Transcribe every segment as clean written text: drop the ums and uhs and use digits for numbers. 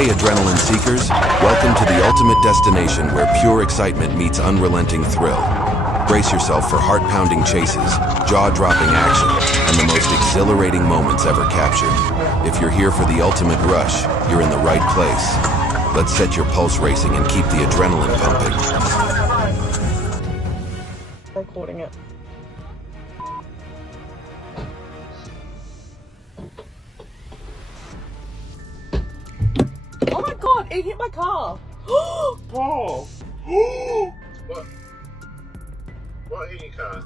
Hey adrenaline seekers, welcome to the ultimate destination where pure excitement meets unrelenting thrill. Brace yourself for heart-pounding chases, jaw-dropping action, and the most exhilarating moments ever captured. If you're here for the ultimate rush, you're in the right place. Let's set your pulse racing and keep the adrenaline pumping. Recording it. Oh my god, it hit my car. Paul! What? What hit your car?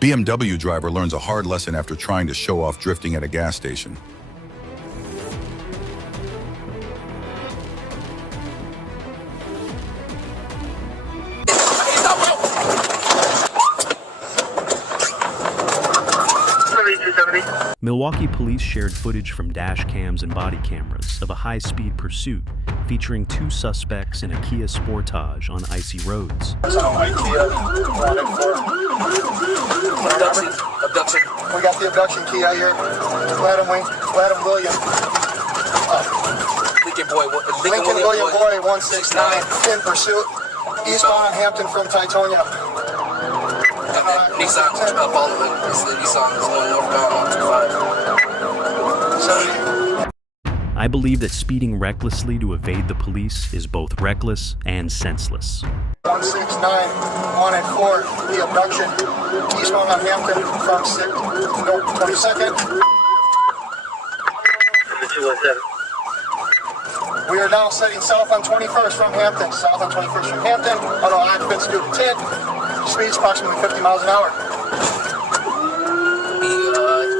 BMW driver learns a hard lesson after trying to show off drifting at a gas station. Milwaukee police shared footage from dash cams and body cameras of a high-speed pursuit featuring two suspects in a Kia Sportage on icy roads. Abduction. We got the abduction key out here. Adam William. Lincoln William Boy 169 in pursuit. Eastbound on Hampton from Titonia. Nissan, Baldwin. It's the Nissan that's going northbound on 25. I believe that speeding recklessly to evade the police is both reckless and senseless. 169, 1 and 4, the abduction. Eastbound on Hampton from 22nd. 217. We are now setting south on 21st from Hampton. South on 21st from Hampton. Auto occupants due to tint. Speeds approximately 50 miles an hour.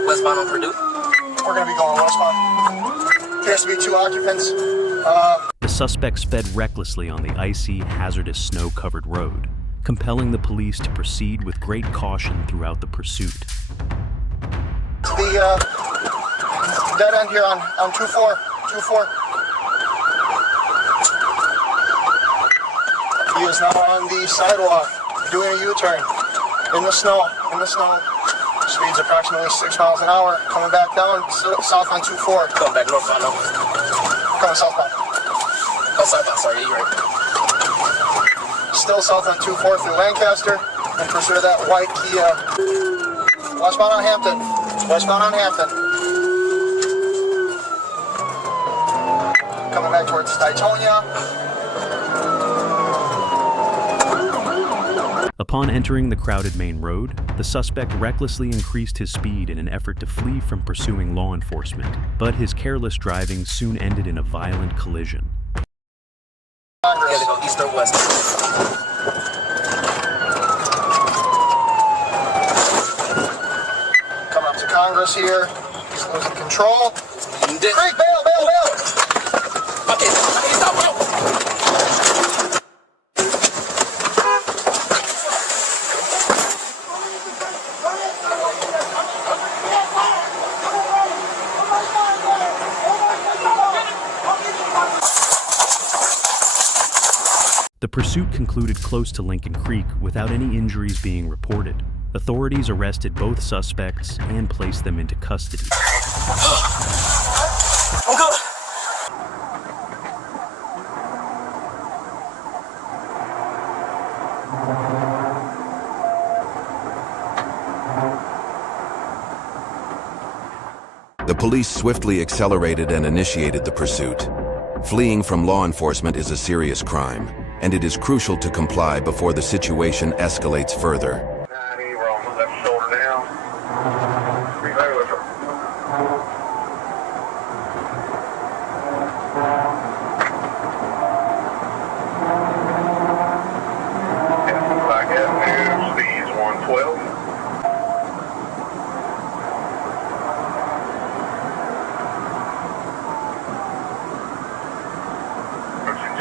Westbound on Purdue. We're going to be going westbound. Appears to be two occupants. The suspect sped recklessly on the icy, hazardous, snow-covered road, compelling the police to proceed with great caution throughout the pursuit. The dead end here on 24. He is now on the sidewalk, doing a U-turn in the snow. Speeds approximately 6 miles an hour, coming back down south on 24. Coming back northbound, no. Coming southbound. Oh, southbound, sorry, you're right. Still south on 24 through Lancaster, in pursuit of that white Kia. Westbound on Hampton. Coming back towards Titonia. Upon entering the crowded main road, the suspect recklessly increased his speed in an effort to flee from pursuing law enforcement, but his careless driving soon ended in a violent collision. Yeah, they go east or west. Coming up to Congress here. He's losing control. Creek, bail! Okay, stop, bro! The pursuit concluded close to Lincoln Creek without any injuries being reported. Authorities arrested both suspects and placed them into custody. I'm good. The police swiftly accelerated and initiated the pursuit. Fleeing from law enforcement is a serious crime, and it is crucial to comply before the situation escalates further. 90, we're on the left shoulder down. Back Avenue, speeds 112.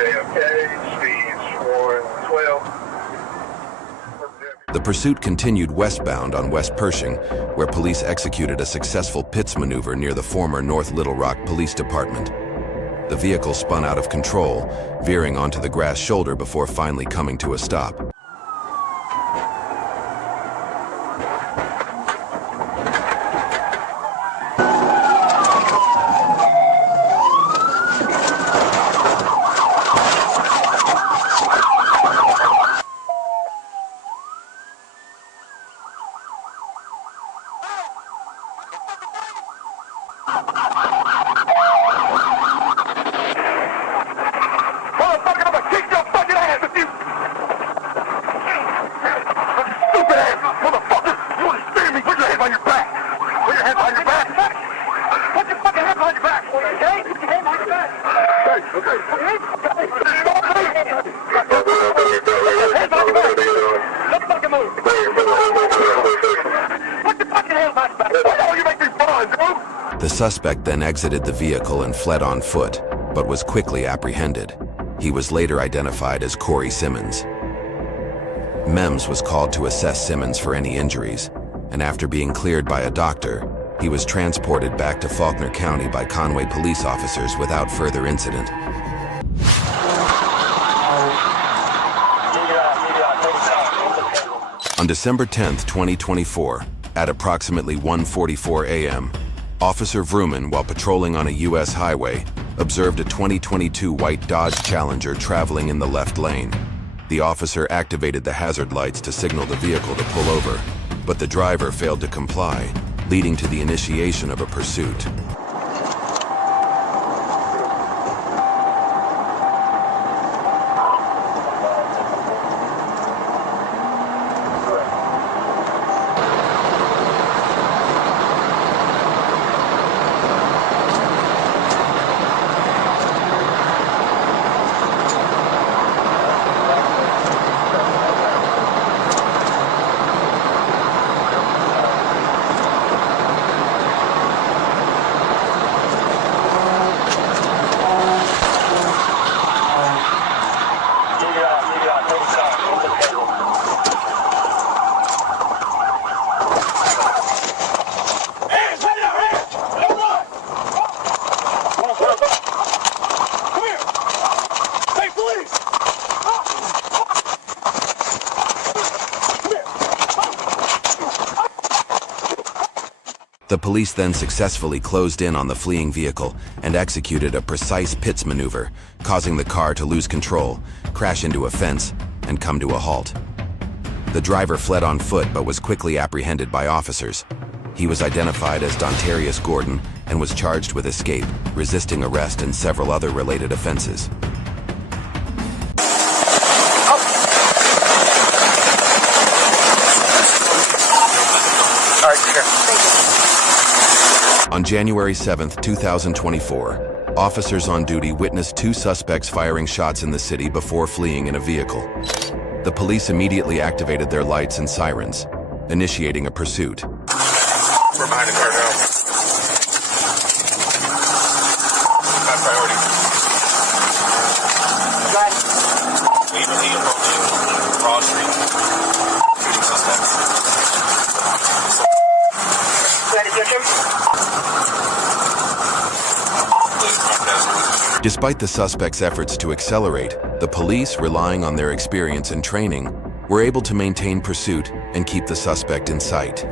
JFK, speeds 112. The pursuit continued westbound on West Pershing, where police executed a successful pits maneuver near the former North Little Rock Police Department. The vehicle spun out of control, veering onto the grass shoulder before finally coming to a stop. The suspect then exited the vehicle and fled on foot, but was quickly apprehended. He was later identified as Corey Simmons. MEMS was called to assess Simmons for any injuries, and after being cleared by a doctor, he was transported back to Faulkner County by Conway police officers without further incident. On December 10, 2024, at approximately 1:44 a.m., Officer Vrooman, while patrolling on a U.S. highway, observed a 2022 white Dodge Challenger traveling in the left lane. The officer activated the hazard lights to signal the vehicle to pull over, but the driver failed to comply, leading to the initiation of a pursuit. The police then successfully closed in on the fleeing vehicle and executed a precise pits maneuver, causing the car to lose control, crash into a fence, and come to a halt. The driver fled on foot but was quickly apprehended by officers. He was identified as Dontarius Gordon and was charged with escape, resisting arrest, and several other related offenses. On January 7, 2024, officers on duty witnessed two suspects firing shots in the city before fleeing in a vehicle. The police immediately activated their lights and sirens, initiating a pursuit. We're behind the car now. High priority. We believe approaching Broad Street. Shooting suspects. Despite the suspects' efforts to accelerate, the police, relying on their experience and training, were able to maintain pursuit and keep the suspect in sight.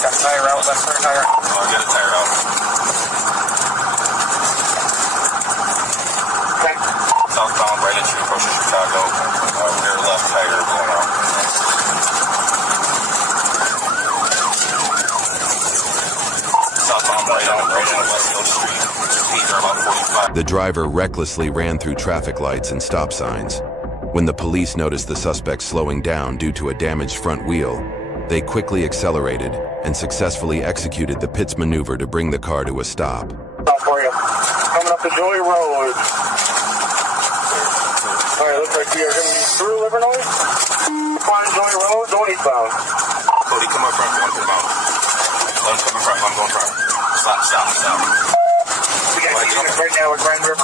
Got a tire out, left rear tire. Oh, get a tire out. Southbound right into approaching Chicago. Rear left tire going out. Southbound right on Westfield Street. Speeds are about 45. The driver recklessly ran through traffic lights and stop signs. When the police noticed the suspect slowing down due to a damaged front wheel, they quickly accelerated and successfully executed the pits maneuver to bring the car to a stop. For you. Coming up the Joy Road. Alright, looks like we are going to be through Livernois. Joy Road, going eastbound. Cody, come up front. Going to the mountain. Let him come in front. I'm going front. Stop. We got units right now with Grinder.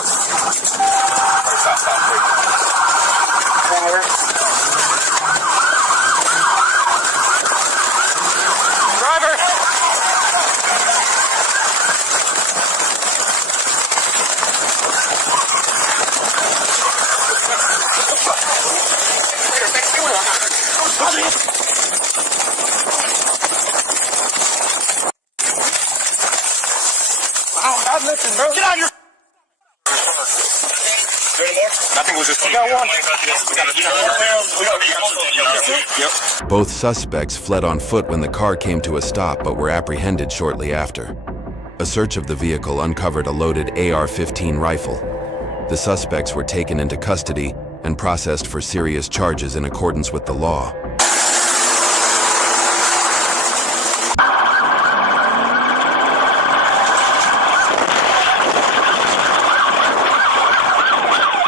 Stop. Driver. Get out of here! Nothing, was just... We got one. Yep. Both suspects fled on foot when the car came to a stop but were apprehended shortly after. A search of the vehicle uncovered a loaded AR-15 rifle. The suspects were taken into custody and processed for serious charges in accordance with the law.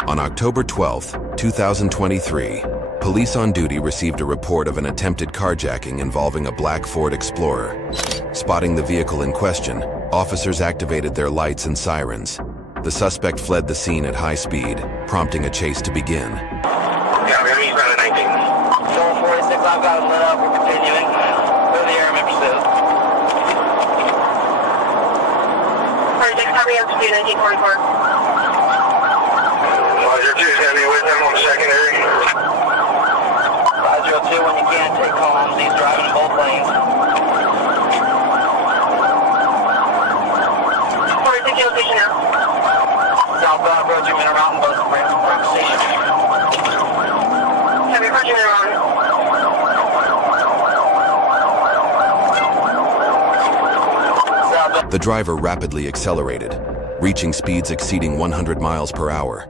On October 12, 2023, police on duty received a report of an attempted carjacking involving a black Ford Explorer. Spotting the vehicle in question, officers activated their lights and sirens. The suspect fled the scene at high speed, prompting a chase to begin. Yeah, we're going to run at 19. Zone 46, I've got it lit up. We're continuing. Clear the area, maybe pursuit. 46, copy up to 1944. Roger 2 is going to be with them on the secondary. 502, when you can, take calls. He's driving in both lanes. 46, location now. Southbound approach, you in around both station. Have you approaching there on? The driver rapidly accelerated, reaching speeds exceeding 100 miles per hour.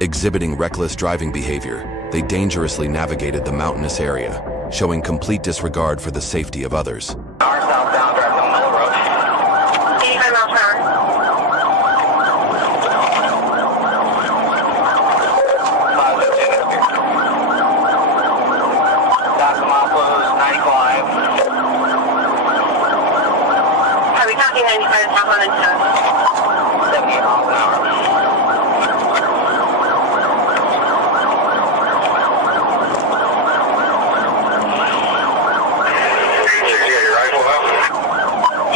Exhibiting reckless driving behavior, they dangerously navigated the mountainous area, showing complete disregard for the safety of others. Our southbound, driving on Middle Road. 85 miles per hour. 502, That's mile close, 95. Have you talking 95 south on 78 miles an hour.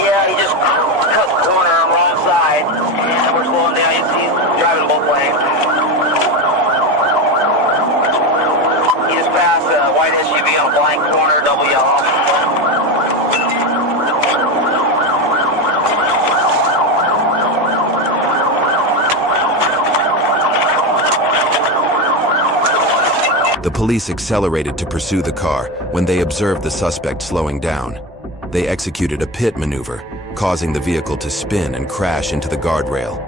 Yeah, he just cut the corner on the wrong side, and we're slowing down. He's driving both lanes. He just passed a white SUV on a blank corner, double yellow. The police accelerated to pursue the car when they observed the suspect slowing down. They executed a pit maneuver, causing the vehicle to spin and crash into the guardrail.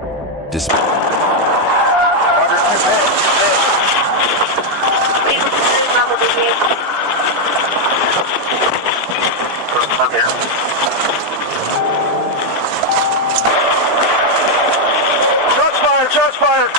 Shots fired!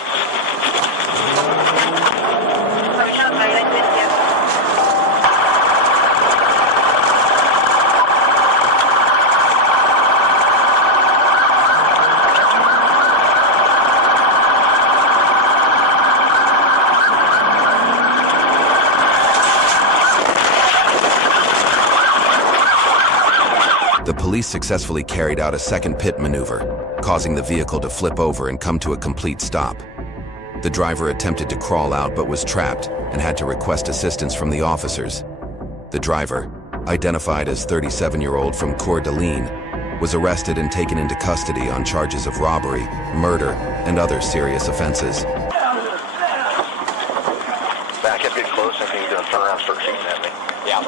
The police successfully carried out a second pit maneuver, causing the vehicle to flip over and come to a complete stop. The driver attempted to crawl out but was trapped and had to request assistance from the officers. The driver, identified as 37-year-old from Coeur d'Alene, was arrested and taken into custody on charges of robbery, murder, and other serious offenses. Back a bit close, I think you're going to turn around and start shooting at me. Yeah.